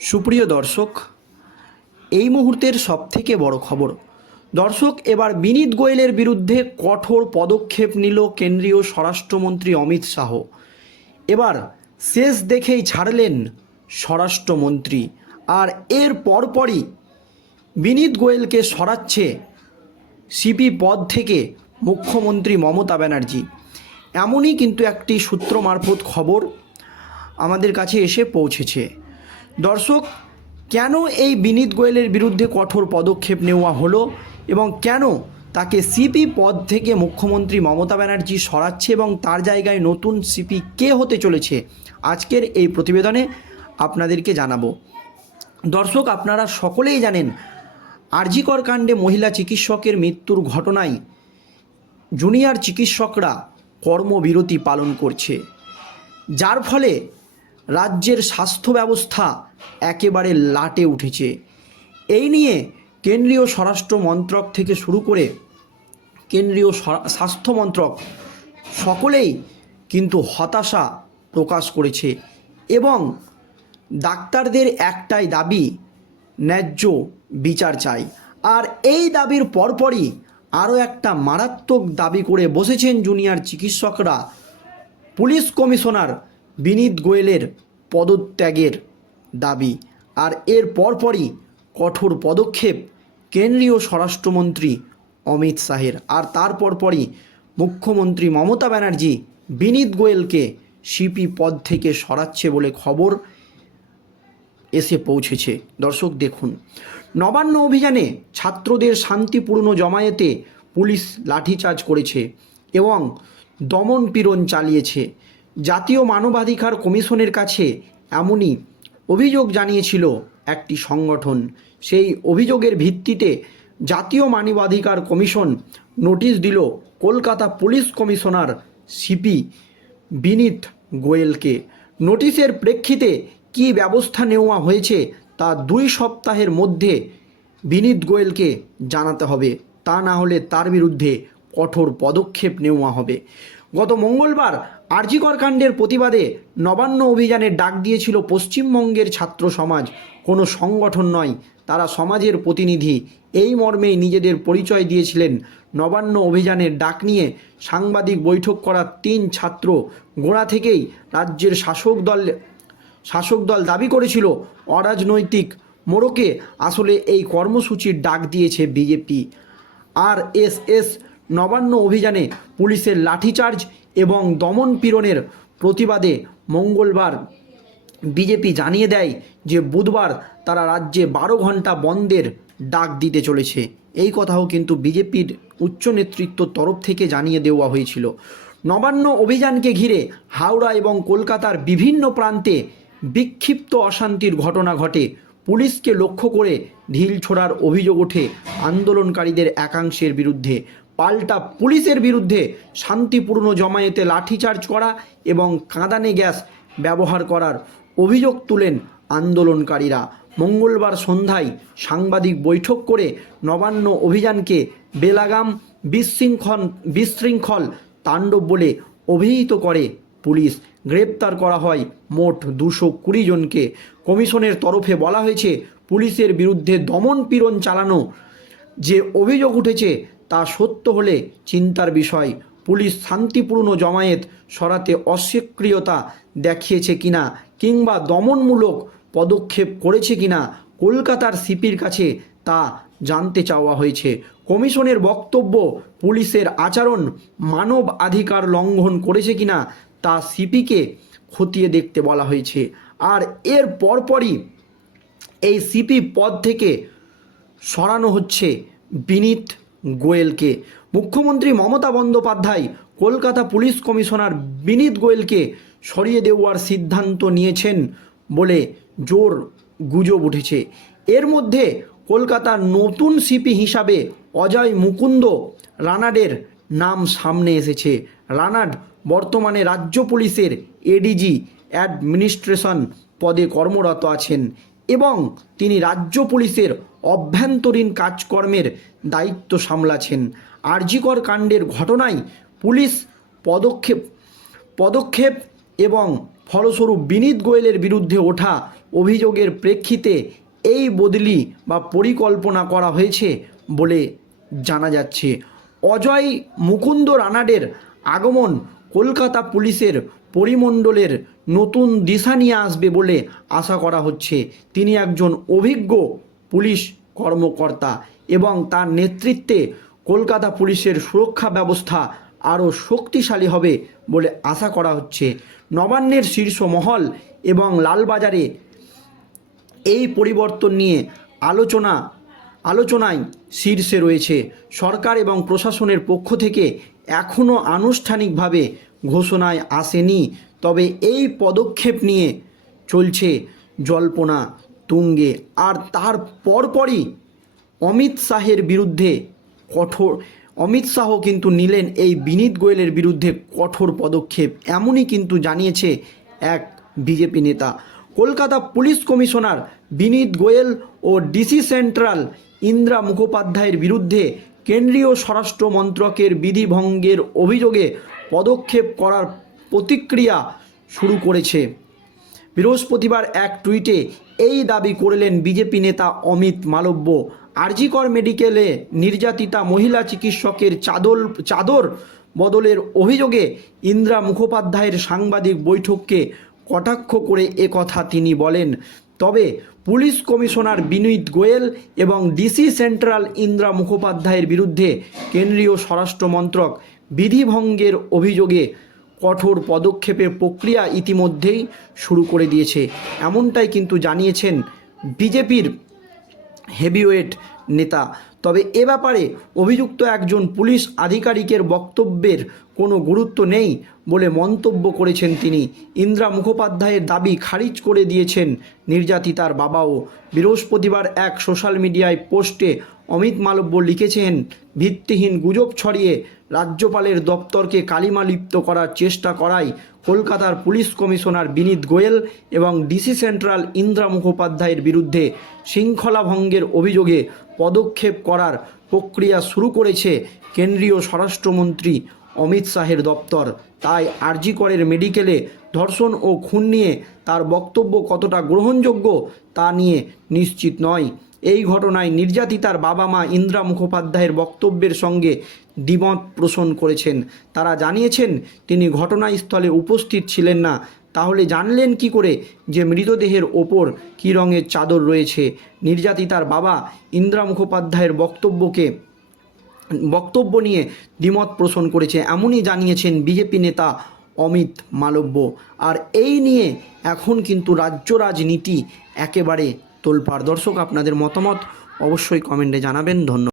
সুপ্রিয় দর্শক, এই মুহূর্তের সবথেকে বড় খবর। দর্শক, এবার বিনীত গোয়েলের বিরুদ্ধে কঠোর পদক্ষেপ নিল কেন্দ্রীয় স্বরাষ্ট্রমন্ত্রী অমিত শাহ। এবার শেষ দেখেই ছাড়লেন স্বরাষ্ট্রমন্ত্রী। আর এর পরপরই বিনীত গোয়েলকে সরাচ্ছে সিপি পদ থেকে মুখ্যমন্ত্রী মমতা ব্যানার্জি। এমনই কিন্তু একটি সূত্র মারফত খবর আমাদের কাছে এসে পৌঁছেছে। দর্শক, কেন এই বিনীত গোয়েলের বিরুদ্ধে কঠোর পদক্ষেপ নেওয়া হলো এবং কেন তাকে সিপি পদ থেকে মুখ্যমন্ত্রী মমতা ব্যানার্জি সরাচ্ছে এবং তার জায়গায় নতুন সিপি কে হতে চলেছে? আজকের এই প্রতিবেদনে আপনাদেরকে জানাব। দর্শক, আপনারা সকলেই জানেন আরজিকর কাণ্ডে মহিলা চিকিৎসকের মৃত্যুর ঘটনায় জুনিয়র চিকিৎসকরা কর্মবিরতি পালন করছে। যার ফলে রাজ্যের স্বাস্থ্য ব্যবস্থা একেবারে লাটে উঠেছে। এই নিয়ে কেন্দ্রীয় স্বরাষ্ট্র মন্ত্রক থেকে শুরু করে কেন্দ্রীয় স্বা- স্বাস্থ্য মন্ত্রক সকলেই কিন্তু হতাশা প্রকাশ করেছে এবং ডাক্তারদের একটাই দাবি, ন্যায্য বিচার চাই। আর এই দাবির পরপরই আরও একটা মারাত্মক দাবি করে বসেছেন জুনিয়র চিকিৎসকরা। পুলিশ কমিশনার বিনীত গোয়েলের পদত্যাগের দাবি। আর এর পরপরই কঠোর পদক্ষেপ কেন্দ্রীয় স্বরাষ্ট্রমন্ত্রী অমিত শাহের। আর তার পরপরই মুখ্যমন্ত্রী মমতা ব্যানার্জি বিনীত গোয়েলকে সিপি পদ থেকে সরাচ্ছে বলে খবর এসে পৌঁছেছে। দর্শক দেখুন, নবান্ন অভিযানে ছাত্রদের শান্তিপূর্ণ জমায়েতে পুলিশ লাঠিচার্জ করেছে এবং দমন পীড়ন চালিয়েছে। জাতীয় মানবাধিকার কমিশনের কাছে এমনই অভিযোগ জানিয়েছিল একটি সংগঠন। সেই অভিযোগের ভিত্তিতে জাতীয় মানবাধিকার কমিশন নোটিশ দিল Kolkata police commissioner CP Vineet গোয়েলকে। নোটিশের প্রেক্ষিতে কী ব্যবস্থা নেওয়া হয়েছে তা দুই সপ্তাহের মধ্যে বিনীত গোয়েলকে জানাতে হবে। তা না হলে তার বিরুদ্ধে কঠোর পদক্ষেপ নেওয়া হবে। গত মঙ্গলবার আরজিকর কাণ্ডের প্রতিবাদে নবান্ন অভিযানের ডাক দিয়েছিল পশ্চিমবঙ্গের ছাত্র সমাজ। কোনো সংগঠন নয়, তারা সমাজের প্রতিনিধি। এই মর্মেই নিজেদের পরিচয় দিয়েছিলেন নবান্ন অভিযানের ডাক নিয়ে সাংবাদিক বৈঠক করা তিন ছাত্র। গোড়া থেকেই রাজ্যের শাসক দল শাসক দল দাবি করেছিল অরাজনৈতিক মোড়কে আসলে এই কর্মসূচির ডাক দিয়েছে BJP. R S S Nabanna অভিযানে পুলিশের লাঠিচার্জ এবং দমন পীড়নের প্রতিবাদে মঙ্গলবার বিজেপি জানিয়ে দেয় যে বুধবার তারা রাজ্যে বারো ঘণ্টা বন্ধের ডাক দিতে চলেছে। এই কথাও কিন্তু বিজেপির উচ্চ নেতৃত্ব তরফ থেকে জানিয়ে দেওয়া হয়েছিল। নবান্ন অভিযানকে ঘিরে হাওড়া এবং কলকাতার বিভিন্ন প্রান্তে বিক্ষিপ্ত অশান্তির ঘটনা ঘটে। পুলিশকে লক্ষ্য করে ঢিল ছোড়ার অভিযোগ ওঠে আন্দোলনকারীদের একাংশের বিরুদ্ধে। পাল্টা পুলিশের বিরুদ্ধে শান্তিপূর্ণ জমায়েতে লাঠিচার্জ করা এবং কাঁদানে গ্যাস ব্যবহার করার অভিযোগ তুলেন আন্দোলনকারীরা। মঙ্গলবার সন্ধ্যায় সাংবাদিক বৈঠক করে নবান্ন অভিযানকে বেলাগাম বিশৃঙ্খল বিশৃঙ্খল তাণ্ডব বলে অভিহিত করে পুলিশ। গ্রেপ্তার করা হয় মোট দুশো কুড়ি জনকে। কমিশনের তরফে বলা হয়েছে, পুলিশের বিরুদ্ধে দমন পীড়ন চালানো যে অভিযোগ উঠেছে তা সত্য হলে চিন্তার বিষয়। পুলিশ শান্তিপূর্ণ জমায়েত সরাতে অস্বীক্রিয়তা দেখিয়েছে কিনা কিংবা দমনমূলক পদক্ষেপ করেছে কিনা কলকাতার সিপির কাছে তা জানতে চাওয়া হয়েছে। কমিশনের বক্তব্য পুলিশের আচরণ মানব অধিকার লঙ্ঘন করেছে কিনা তা সিপিকে খতিয়ে দেখতে বলা হয়েছে। আর এর পরপরই এই সিপি পদ থেকে সরানো হচ্ছে বিনীত গোয়েলকে। মুখ্যমন্ত্রী মমতা বন্দ্যোপাধ্যায় কলকাতা পুলিশ কমিশনার বিনীত গোয়েলকে সরিয়ে দেওয়ার সিদ্ধান্ত নিয়েছেন বলে জোর গুজব উঠেছে। এর মধ্যে কলকাতার নতুন সিপি হিসাবে অজয় মুকুন্দ রানাডের নাম সামনে এসেছে। রানাড বর্তমানে রাজ্য পুলিশের এডিজি অ্যাডমিনিস্ট্রেশন পদে কর্মরত আছেন। এবং তিনি রাজ্য পুলিশের অভ্যন্তরীণ কাজকর্মের দায়িত্ব সামলাছেন আরজিকর কাণ্ডের ঘটনায় পুলিশ পদক্ষেপ পদক্ষেপ এবং ফলস্বরূপ বিনীত গোয়েলের বিরুদ্ধে ওঠা অভিযোগের প্রেক্ষিতে এই বদলি বা পরিকল্পনা করা হয়েছে বলে জানা যাচ্ছে। অজয় মুকুন্দ রানাডের আগমন কলকাতা পুলিশের পরিমণ্ডলের নতুন দিশা নিয়ে আসবে বলে আশা করা হচ্ছে। তিনি একজন অভিজ্ঞ পুলিশ কর্মকর্তা এবং তার নেতৃত্বে কলকাতা পুলিশের সুরক্ষা ব্যবস্থা আরও শক্তিশালী হবে বলে আশা করা হচ্ছে। নবান্নের শীর্ষ মহল এবং লালবাজারে এই পরিবর্তন নিয়ে আলোচনা, আলোচনায় শীর্ষে রয়েছে। সরকার এবং প্রশাসনের পক্ষ থেকে এখনও আনুষ্ঠানিকভাবে ঘোষণায় আসেনি তবে এই পদক্ষেপ নিয়ে চলছে জল্পনা তুঙ্গে। আর তার পরপরই অমিত শাহের বিরুদ্ধে কঠোর অমিত শাহ কিন্তু নিলেন এই বিনীত গোয়েলের বিরুদ্ধে কঠোর পদক্ষেপ, এমনই কিন্তু জানিয়েছে এক বিজেপি নেতা। কলকাতা পুলিশ কমিশনার বিনীত গোয়েল ও ডিসি সেন্ট্রাল ইন্দ্রা মুখোপাধ্যায়ের বিরুদ্ধে কেন্দ্রীয় স্বরাষ্ট্র মন্ত্রকের বিধিভঙ্গের অভিযোগে পদক্ষেপ করার প্রতিক্রিয়া শুরু করেছে। বৃহস্পতিবার এক টুইটে এই দাবি করলেন বিজেপি নেতা অমিত মালব্য। আরজিকর মেডিকেলে নির্যাতিতা মহিলা চিকিৎসকের চাদর চাদর বদলের অভিযোগে ইন্দ্রা মুখোপাধ্যায়ের সাংবাদিক বৈঠককে কটাক্ষ করে একথা তিনি বলেন। তবে পুলিশ কমিশনার বিনীত গোয়েল এবং ডিসি সেন্ট্রাল ইন্দ্রা মুখোপাধ্যায়ের বিরুদ্ধে কেন্দ্রীয় স্বরাষ্ট্র মন্ত্রক বিধিভঙ্গের অভিযোগে কঠোর পদক্ষেপের প্রক্রিয়া ইতিমধ্যেই শুরু করে দিয়েছে। এমনটাই কিন্তু জানিয়েছেন বিজেপির হেভিওয়েট নেতা। তবে এ ব্যাপারে অভিযুক্ত একজন পুলিশ আধিকারিকের বক্তব্যের কোনো গুরুত্ব নেই বলে মন্তব্য করেছেন তিনি। ইন্দ্রা মুখোপাধ্যায়ের দাবি খারিজ করে দিয়েছেন নির্যাতিতার বাবাও। বৃহস্পতিবার এক সোশ্যাল মিডিয়ায় পোস্টে অমিত মালব্য লিখেছেন, ভিত্তিহীন গুজব ছড়িয়ে রাজ্যপালের দপ্তরকে কালিমালিপ্ত করার চেষ্টা করায় কলকাতার পুলিশ কমিশনার বিনীত গোয়েল এবং ডিসি সেন্ট্রাল ইন্দ্রা মুখোপাধ্যায়ের বিরুদ্ধে শৃঙ্খলা ভঙ্গের অভিযোগে পদক্ষেপ করার প্রক্রিয়া শুরু করেছে কেন্দ্রীয় স্বরাষ্ট্রমন্ত্রী অমিত শাহের দপ্তর। তাই আরজি করের মেডিকেলে ধর্ষণ ও খুন নিয়ে তার বক্তব্য কতটা গ্রহণযোগ্য তা নিয়ে নিশ্চিত নয়। এই ঘটনায় নির্যাতিতার বাবা মা ইন্দ্রা মুখোপাধ্যায়ের বক্তব্যের সঙ্গে দ্বিমত পোষণ করেছেন। তারা জানিয়েছেন, তিনি ঘটনাস্থলে উপস্থিত ছিলেন না। তাহলে জানলেন কি করে যে মৃতদেহের ওপর কী রঙের চাদর রয়েছে? নির্যাতিতার বাবা ইন্দ্রা মুখোপাধ্যায়ের বক্তব্যকে, বক্তব্য নিয়ে দ্বিমত পোষণ করেছে। এমনই জানিয়েছেন বিজেপি নেতা অমিত মালব্য। আর এই নিয়ে এখন কিন্তু রাজ্য রাজনীতি একেবারে তোলপাড় দর্শক আপনাদের মতামত অবশ্যই কমেন্টে জানাবেন। ধন্যবাদ।